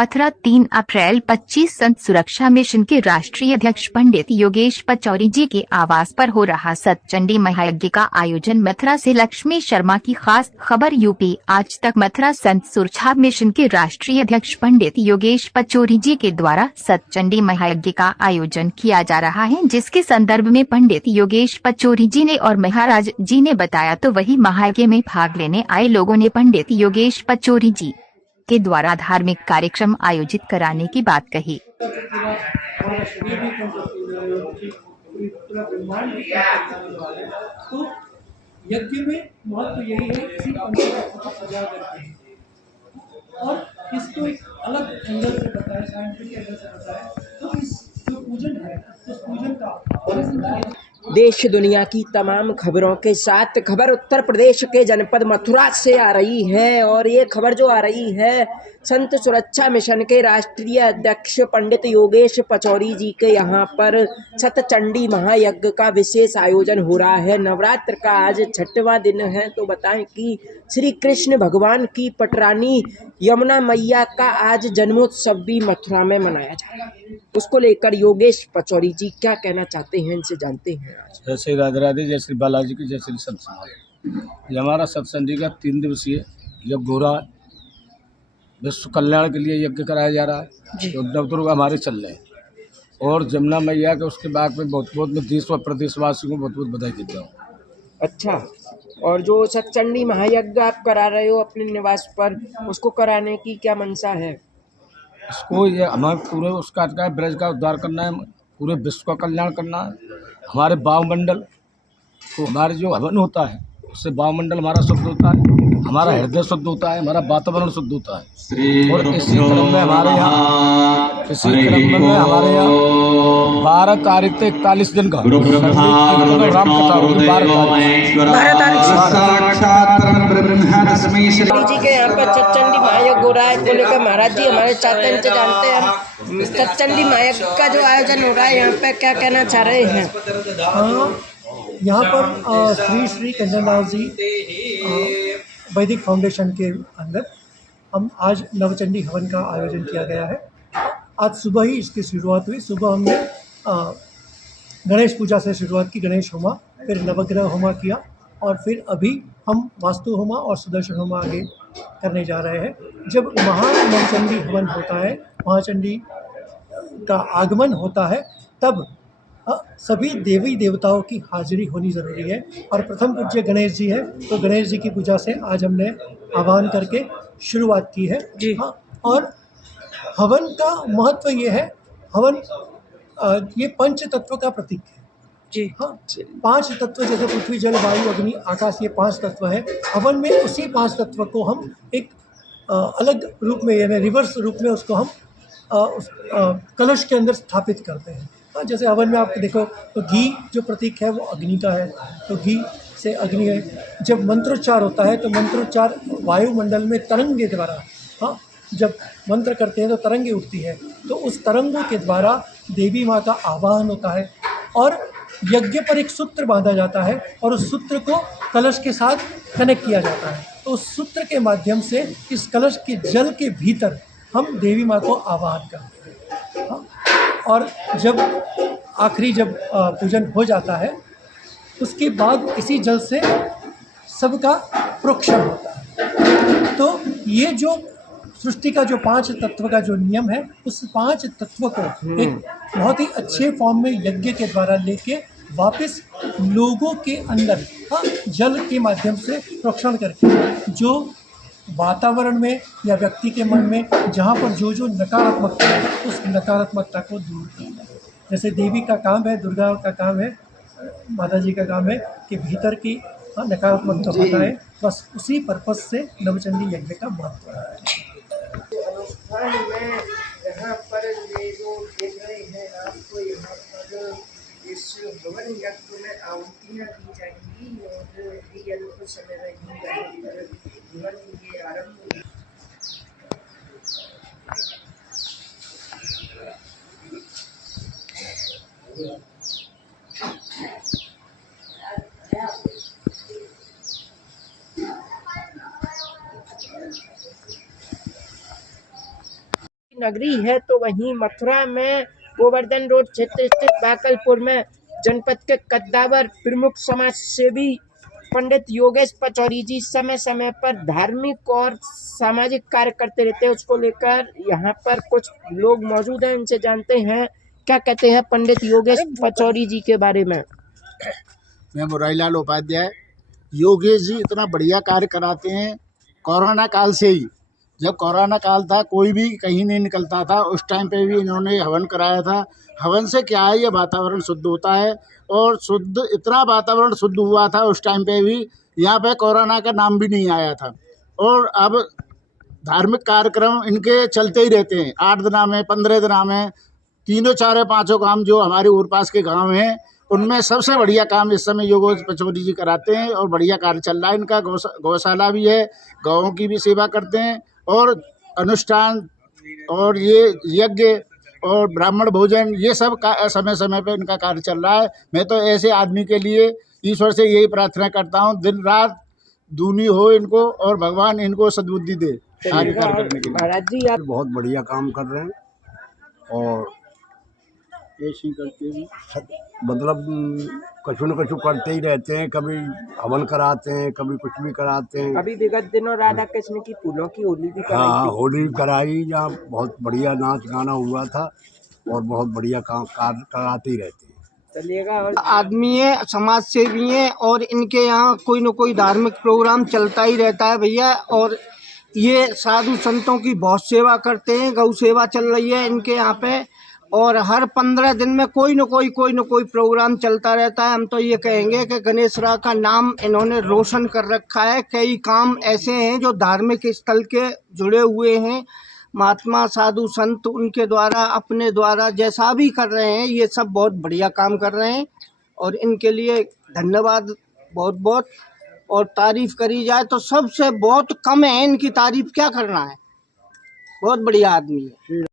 मथुरा 3 अप्रैल 25 संत सुरक्षा मिशन के राष्ट्रीय अध्यक्ष पंडित योगेश पचौरी जी के आवास पर हो रहा सतचंडी महायज्ञ का आयोजन। मथुरा से लक्ष्मी शर्मा की खास खबर। यूपी आज तक मथुरा संत सुरक्षा मिशन के राष्ट्रीय अध्यक्ष पंडित योगेश पचौरी जी के द्वारा सतचंडी महायज्ञ का आयोजन किया जा रहा है, जिसके संदर्भ में पंडित योगेश पचौरी जी ने और महाराज जी ने बताया तो वही महायज्ञ में भाग लेने आए लोगों ने पंडित योगेश पचौरी जी के द्वारा धार्मिक कार्यक्रम आयोजित कराने की बात कही। तो यज्ञ में महत्व यही है, किसी पंचतत्व को सजा करके और इसको एक अलग एंगल से बताया, साइंटिफिक एंगल से बताया। तो इस जो पूजन है उस पूजन का देश दुनिया की तमाम खबरों के साथ खबर उत्तर प्रदेश के जनपद मथुरा से आ रही है। और ये खबर जो आ रही है, संत सुरक्षा मिशन के राष्ट्रीय अध्यक्ष पंडित योगेश पचौरी जी के यहाँ पर सतचंडी महायज्ञ का विशेष आयोजन हो रहा है। नवरात्र का आज 6वां दिन है। तो बताएं कि श्री कृष्ण भगवान की पटरानी यमुना मैया का आज जन्मोत्सव भी मथुरा में मनाया जा रहा है। उसको लेकर योगेश पचौरी जी क्या कहना चाहते हैं, इनसे जानते हैं। जय श्री राधे राधे, जय श्री बालाजी की, जय श्री संत समाज। ये हमारा सत्संगी का 3 दिवसीय यज्ञ हो रहा है। विश्व कल्याण के लिए यज्ञ कराया जा रहा है। तो नवदुर्गा हमारे चल रहे हैं और जमुना मैया के उसके बाद में बहुत बहुत मैं देश व प्रदेशवासियों को बहुत बहुत बधाई देता हूँ। अच्छा, और जो सतचंडी महायज्ञ आप करा रहे हो अपने निवास पर, उसको कराने की क्या मंशा है? इसको ये हमारे पूरे उसका ब्रज का उद्धार करना है, पूरे विश्व का कल्याण करना है। हमारे वायुमंडल तो हमारे जो हवन होता है उससे वायुमंडल हमारा शुद्ध होता है, हमारा हृदय शुद्ध होता है, हमारा वातावरण शुद्ध होता है। और इसी क्रम में हमारे यहाँ 12 तारीख से 41 दिन का राम कथा होगी। 12 तारीख जी के यहाँ पर सतचंडी महायज्ञ हो रहा है, को लेकर महाराज जी हमारे चाहते हैं, इनसे जानते हैं हम सतचंडी महायज्ञ का जो आयोजन हो रहा है यहाँ पे क्या कहना चाह रहे हैं। यहाँ पर श्री कंचनदास जी वैदिक फाउंडेशन के अंदर हम आज नवचंडी हवन का आयोजन किया गया है। आज सुबह ही इसकी शुरुआत हुई। सुबह हमने गणेश पूजा से शुरुआत की, गणेश होमा, फिर नवग्रह होमा किया और फिर अभी हम वास्तु होमा और सुदर्शन होमा आगे करने जा रहे हैं। जब महानवचंडी हवन होता है, महाचंडी का आगमन होता है, तब सभी देवी देवताओं की हाजिरी होनी ज़रूरी है। और प्रथम पूज्य गणेश जी है, तो गणेश जी की पूजा से आज हमने आह्वान करके शुरुआत की है जी। हाँ, और हवन का महत्व ये है, हवन ये पंच तत्व का प्रतीक है जी। हाँ, 5 तत्व जैसे पृथ्वी जल वायु अग्नि आकाश, ये 5 तत्व है। हवन में उसी 5 तत्व को हम एक अलग रूप में यानी रिवर्स रूप में उसको हम कलश के अंदर स्थापित करते हैं। जैसे हवन में आप देखो तो घी जो प्रतीक है वो अग्नि का है, तो घी से अग्नि है। जब मंत्रोच्चार होता है तो मंत्रोच्चार वायुमंडल में तरंग के द्वारा, हाँ, जब मंत्र करते हैं तो तरंगे उठती है, तो उस तरंगों के द्वारा देवी माँ का आवाहन होता है और यज्ञ पर एक सूत्र बांधा जाता है और उस सूत्र को कलश के साथ कनेक्ट किया जाता है। तो उस सूत्र के माध्यम से इस कलश के जल के भीतर हम देवी माँ को आवाहन करते हैं। हाँ, और जब आखिरी जब पूजन हो जाता है उसके बाद इसी जल से सबका प्रोक्षण होता है। तो ये जो सृष्टि का जो 5 तत्व का जो नियम है, उस 5 तत्व को एक बहुत ही अच्छे फॉर्म में यज्ञ के द्वारा लेके वापस लोगों के अंदर, हाँ, जल के माध्यम से प्रोक्षण करके जो वातावरण में या व्यक्ति के मन में जहाँ पर जो जो नकारात्मकता है उस नकारात्मकता को दूर करना। जैसे देवी का काम है, दुर्गा का काम है, माता जी का काम है कि भीतर की नकारात्मकता हटाए। बस उसी पर्पज से नवचंडी यज्ञ का महत्व है। अनुष्ठान में यहाँ पर ये जो देख रहे हैं आपको, यहाँ पर इस हवन यज्ञ में आहुतियाँ दी जाएंगी और भी अल्प समय में जीवन ये आरंभ नगरी है, तो वहीं मथुरा में गोवर्धन रोड क्षेत्र स्थित बाकलपुर में जनपद के कद्दावर प्रमुख समाज सेवी पंडित योगेश पचौरी जी समय समय पर धार्मिक और सामाजिक कार्य करते रहते हैं। उसको लेकर यहाँ पर कुछ लोग मौजूद हैं, इनसे जानते हैं क्या कहते हैं पंडित योगेश पचौरी जी के बारे में। मैं मुरारीलाल उपाध्याय। योगेश जी इतना बढ़िया कार्य कराते हैं। कोरोना काल से ही, जब कोरोना काल था कोई भी कहीं नहीं निकलता था, उस टाइम पे भी इन्होंने हवन कराया था। हवन से क्या है, ये वातावरण शुद्ध होता है और शुद्ध इतना वातावरण शुद्ध हुआ था उस टाइम पे भी, यहाँ पे कोरोना का नाम भी नहीं आया था। और अब धार्मिक कार्यक्रम इनके चलते ही रहते हैं, 8 दिना में 15 दिना में, तीनों चारों पाँचों काम जो हमारे ऊर पास के गांव हैं उनमें सबसे बढ़िया काम इस समय योगेश पचौरी जी कराते हैं और बढ़िया कार्य चल रहा है इनका। गौशाला भी है, गौों की भी सेवा करते हैं और अनुष्ठान और ये यज्ञ और ब्राह्मण भोजन ये सब का समय समय पे इनका कार्य चल रहा है। मैं तो ऐसे आदमी के लिए ईश्वर से यही प्रार्थना करता हूँ, दिन रात दूनी हो इनको और भगवान इनको सद्बुद्धि दे कार्य करने के लिए। महाराज जी आप बहुत बढ़िया काम कर रहे हैं और ऐसी करके भी मतलब कछु न कछु करते ही रहते हैं, कभी हवन कराते हैं, कभी कुछ भी कराते हैं। अभी विगत दिनों राधा कृष्ण की फूलों की होली भी कराई हाँ, थी। होली कराई, जहाँ बहुत बढ़िया नाच गाना हुआ था और बहुत बढ़िया काम कार्य कराते ही रहते हैं। चलिएगा। और आदमी है, समाज सेवी हैं और इनके यहाँ कोई न कोई धार्मिक प्रोग्राम चलता ही रहता है भैया। और ये साधु संतों की बहुत सेवा करते हैं, गौ सेवा चल रही है इनके यहाँ पे और हर 15 दिन में कोई न कोई प्रोग्राम चलता रहता है। हम तो ये कहेंगे कि गणेश राव का नाम इन्होंने रोशन कर रखा है। कई काम ऐसे हैं जो धार्मिक स्थल के जुड़े हुए हैं, महात्मा साधु संत उनके द्वारा अपने द्वारा जैसा भी कर रहे हैं, ये सब बहुत बढ़िया काम कर रहे हैं और इनके लिए धन्यवाद बहुत बहुत। और तारीफ़ करी जाए तो सबसे बहुत कम है, इनकी तारीफ़ क्या करना है, बहुत बढ़िया आदमी है।